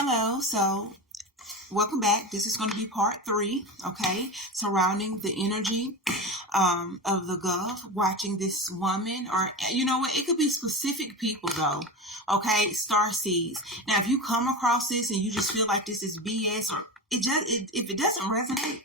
Hello, so welcome back. This is going to be part 3, okay, surrounding the energy of the Gulf, watching this woman, or you know what, it could be specific people though, okay, star seeds. Now, if you come across this and you just feel like this is BS, or if it doesn't resonate,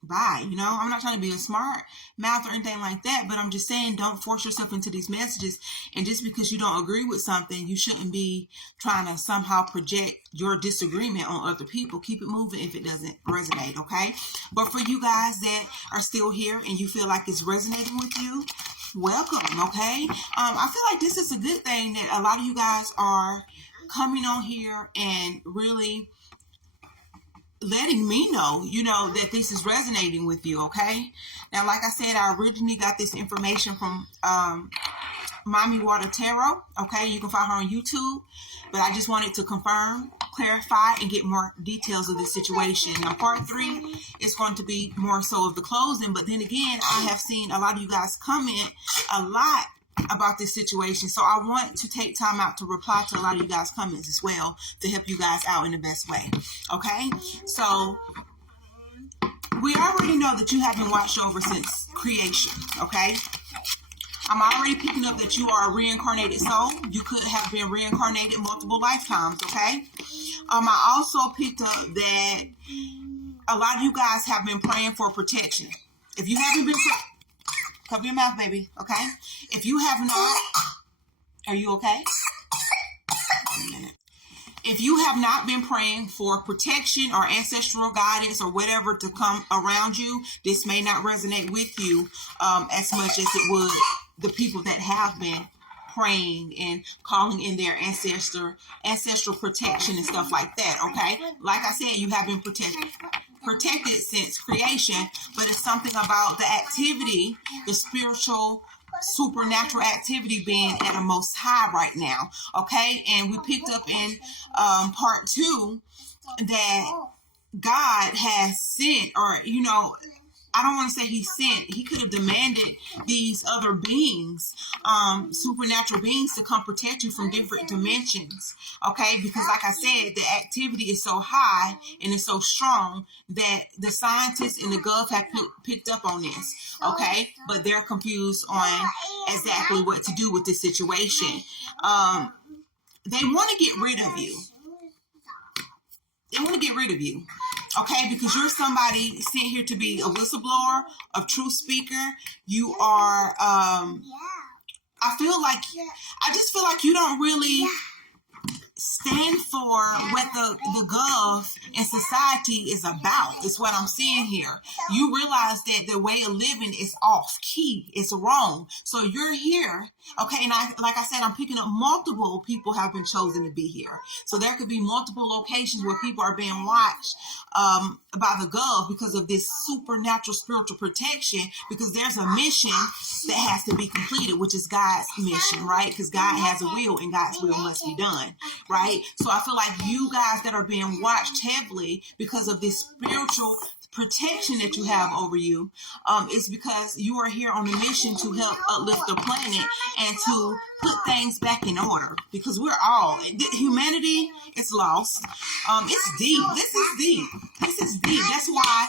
bye. I'm not trying to be a smart mouth or anything like that, but I'm just saying, don't force yourself into these messages. And just because you don't agree with something, you shouldn't be trying to somehow project your disagreement on other people. Keep it moving if it doesn't resonate, okay? But for you guys that are still here and you feel like it's resonating with you, welcome, okay? I feel like this is a good thing that a lot of you guys are coming on here and really letting me know, that this is resonating with you, okay? Now, like I said, I originally got this information from Mommy Water Tarot, okay? You can find her on YouTube, but I just wanted to confirm, clarify, and get more details of this situation. Now, part 3 is going to be more so of the closing, but then again, I have seen a lot of you guys comment a lot about this situation, so I want to take time out to reply to a lot of you guys' comments as well to help you guys out in the best way, okay? So we already know that you have been watched over since creation, okay? I'm already picking up that you are a reincarnated soul. You could have been reincarnated multiple lifetimes, okay? I also picked up that a lot of you guys have been praying for protection. If you haven't been cover your mouth, baby, okay? If you have not, are you okay? Wait a minute. If you have not been praying for protection or ancestral guidance or whatever to come around you, this may not resonate with you as much as it would the people that have been praying and calling in their ancestral protection and stuff like that, okay? Like I said, you have been protected since creation, but it's something about the activity, the spiritual, supernatural activity being at a most high right now, okay? And we picked up in part 2 that God has sent, or I don't want to say he sent, he could have demanded these other beings, supernatural beings, to come protect you from different dimensions, okay? Because like I said, the activity is so high and it's so strong that the scientists in the Gulf have picked up on this, okay? But they're confused on exactly what to do with this situation. They want to get rid of you. They want to get rid of you. Okay, because you're somebody sent here to be a whistleblower, a truth speaker. You are, I just feel like you don't really stand for what the Gulf and society is about. It's what I'm seeing here. You realize that the way of living is off key. It's wrong. So you're here. Okay. And like I said, I'm picking up multiple people have been chosen to be here. So there could be multiple locations where people are being watched by the Gulf because of this supernatural spiritual protection, because there's a mission that has to be completed, which is God's mission, right? Because God has a will and God's will must be done. Right? So I feel like you guys that are being watched heavily because of this spiritual protection that you have over you, is because you are here on a mission to help uplift the planet and to put things back in order, because humanity is lost. It's deep. This is deep. That's why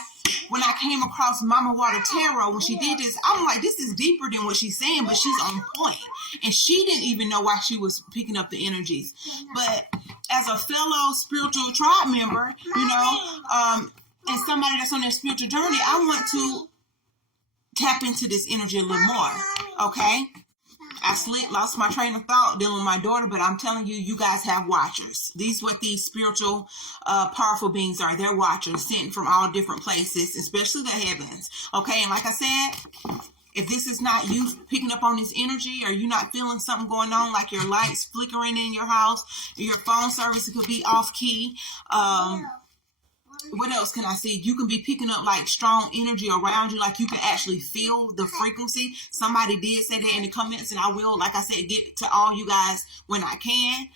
when I came across Mama Water Tarot, when she did this, I'm like, this is deeper than what she's saying, but she's on point. And she didn't even know why she was picking up the energies. But as a fellow spiritual tribe member, and somebody that's on their spiritual journey, I want to tap into this energy a little more, okay? I lost my train of thought dealing with my daughter, but I'm telling you, you guys have watchers. What these spiritual, powerful beings are. They're watchers sent from all different places, especially the heavens. Okay, and like I said, if this is not you picking up on this energy, or you're not feeling something going on, like your lights flickering in your house, your phone service could be off key. What else can I see? You can be picking up like strong energy around you, like you can actually feel the frequency. Somebody did say that in the comments, and I will, like I said, get to all you guys when I can.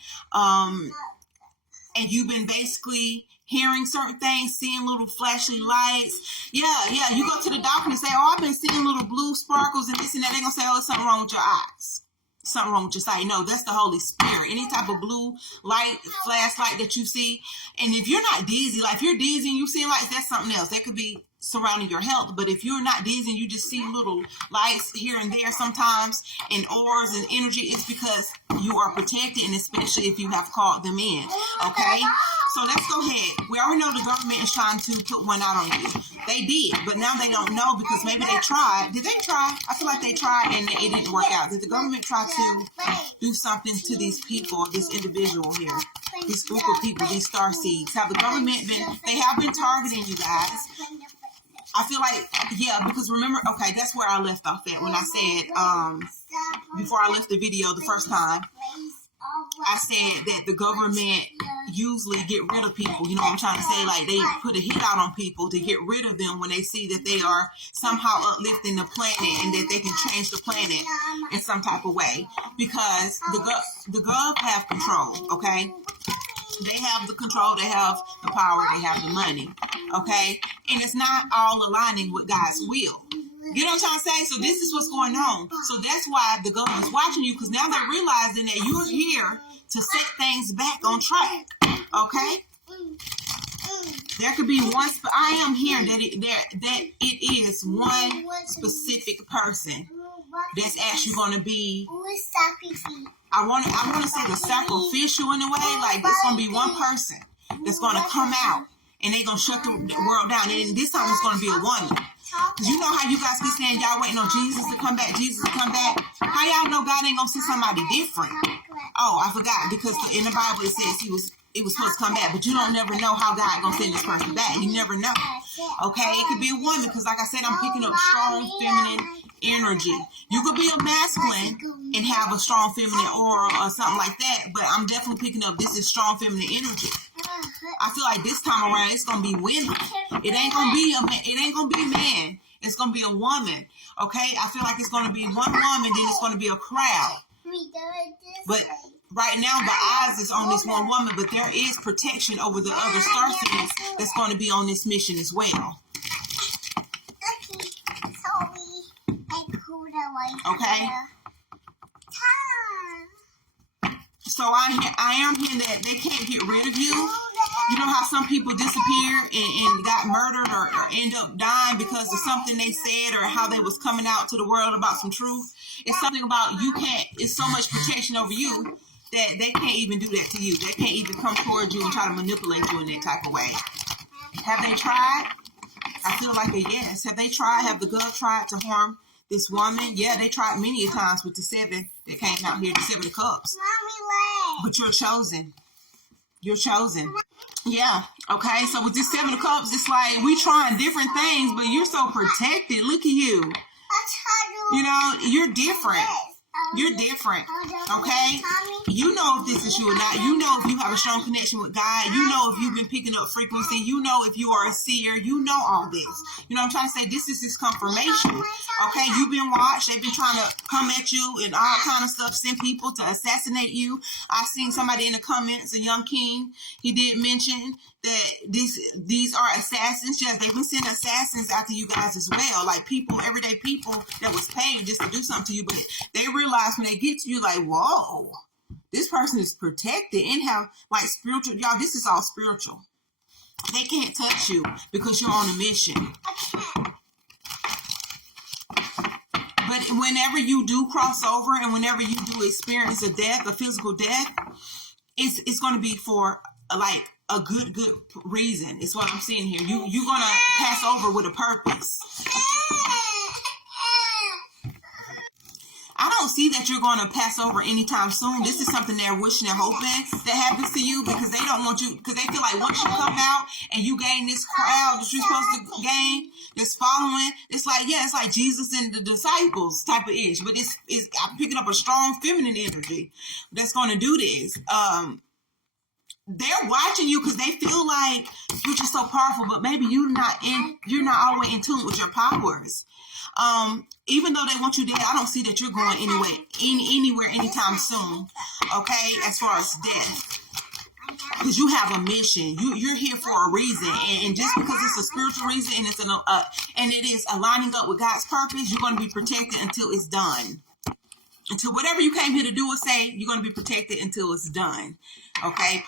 And you've been basically hearing certain things, seeing little flashy lights. Yeah. You go to the doctor and say, oh, I've been seeing little blue sparkles and this and that. They're going to say, oh, there's something wrong with your eyes. something wrong with your sight. No, that's the Holy Spirit. Any type of blue light, flashlight that you see. And if you're not dizzy, like if you're dizzy and you see lights, that's something else. That could be surrounding your health. But if you're not dizzy and you just see little lights here and there sometimes and auras and energy, it's because you are protected, and especially if you have called them in. Okay? So let's go ahead. We already know the government is trying to put one out on you. They did, but now they don't know because maybe they tried. Did they try? I feel like they tried and it didn't work out. Did the government try to do something to these people, this individual here, this group of people, these star seeds? Have the government they have been targeting you guys. I feel like, yeah, because remember, okay, that's where I left off at when I said, before I left the video the first time, I said that the government usually get rid of people. You know what I'm trying to say? Like, they put a hit out on people to get rid of them when they see that they are somehow uplifting the planet and that they can change the planet in some type of way. Because the gov have control, okay? They have the control, they have the power, they have the money, okay? And it's not all aligning with God's will. You know what I'm trying to say? So this is what's going on. So that's why the government's watching you, because now they're realizing that you're here to set things back on track, okay? There could be one. I am hearing that it is one specific person that's actually going to be. I want to say the sacrificial in a way. Like, it's going to be one person that's going to come out and they're going to shut the world down. And this time it's going to be a woman. Because you know how you guys be saying y'all waiting on Jesus to come back, Jesus to come back? How y'all know God ain't going to send somebody different? Oh, I forgot. Because in the Bible it says it was supposed to come back. But you don't never know how God going to send this person back. You never know. Okay? It could be a woman. Because like I said, I'm picking up strong feminine energy. You could be a masculine and have a strong feminine aura or something like that. But I'm definitely picking up this is strong feminine energy. I feel like this time around it's gonna be women. It ain't gonna be a man. It ain't gonna be a man. It's gonna be a woman. Okay? I feel like it's gonna be one woman, then it's gonna be a crowd. But right now the eyes is on this one woman, but there is protection over the other star seeds that's gonna be on this mission as well. Okay? So I am hearing that they can't get rid of you. You know how some people disappear and got murdered or end up dying because of something they said or how they was coming out to the world about some truth? It's something about you can't, it's so much protection over you that they can't even do that to you. They can't even come towards you and try to manipulate you in that type of way. Have they tried? I feel like a yes. Have they tried? Have the gov tried to harm this woman? Yeah, they tried many times with the 7 that came out here, the 7 of Cups. But you're chosen. You're chosen. Yeah. Okay. So with this 7 of Cups, it's like we trying different things, but you're so protected. Look at you. You know, you're different. You're different. Okay? You know if this is you or not. You know if you have a strong connection with God. You know if you've been picking up frequency. You know if you are a seer. You know all this. You know what I'm trying to say? This is his confirmation. Okay? You've been watched. They've been trying to come at you and all kind of stuff. Send people to assassinate you. I seen somebody in the comments, a young king. He did mention that these are assassins. Yes, they've been sending assassins after you guys as well. Like people, everyday people that was paid just to do something to you. But they realize when they get to you, like, whoa, this person is protected and have like spiritual. Y'all, this is all spiritual. They can't touch you because you're on a mission. But whenever you do cross over and whenever you do experience a death, a physical death, it's going to be for like a good reason. It's what I'm seeing here. You're gonna pass over with a purpose. I don't see that you're going to pass over anytime soon. This is something they're wishing and hoping that happens to you because they don't want you, because they feel like once you come out and you gain this crowd that you're supposed to gain, this following, it's like, yeah, it's like Jesus and the disciples type of ish. But it's I'm picking up a strong feminine energy that's going to do this. They're watching you because they feel like you're just so powerful, but maybe you're not all the way in tune with your powers. Even though they want you dead, I don't see that you're going anywhere anytime soon. Okay, as far as death, because you have a mission. You're here for a reason, and just because it's a spiritual reason and it's and it is aligning up with God's purpose, you're going to be protected until it's done. until whatever you came here to do or say, you're going to be protected until it's done. Okay.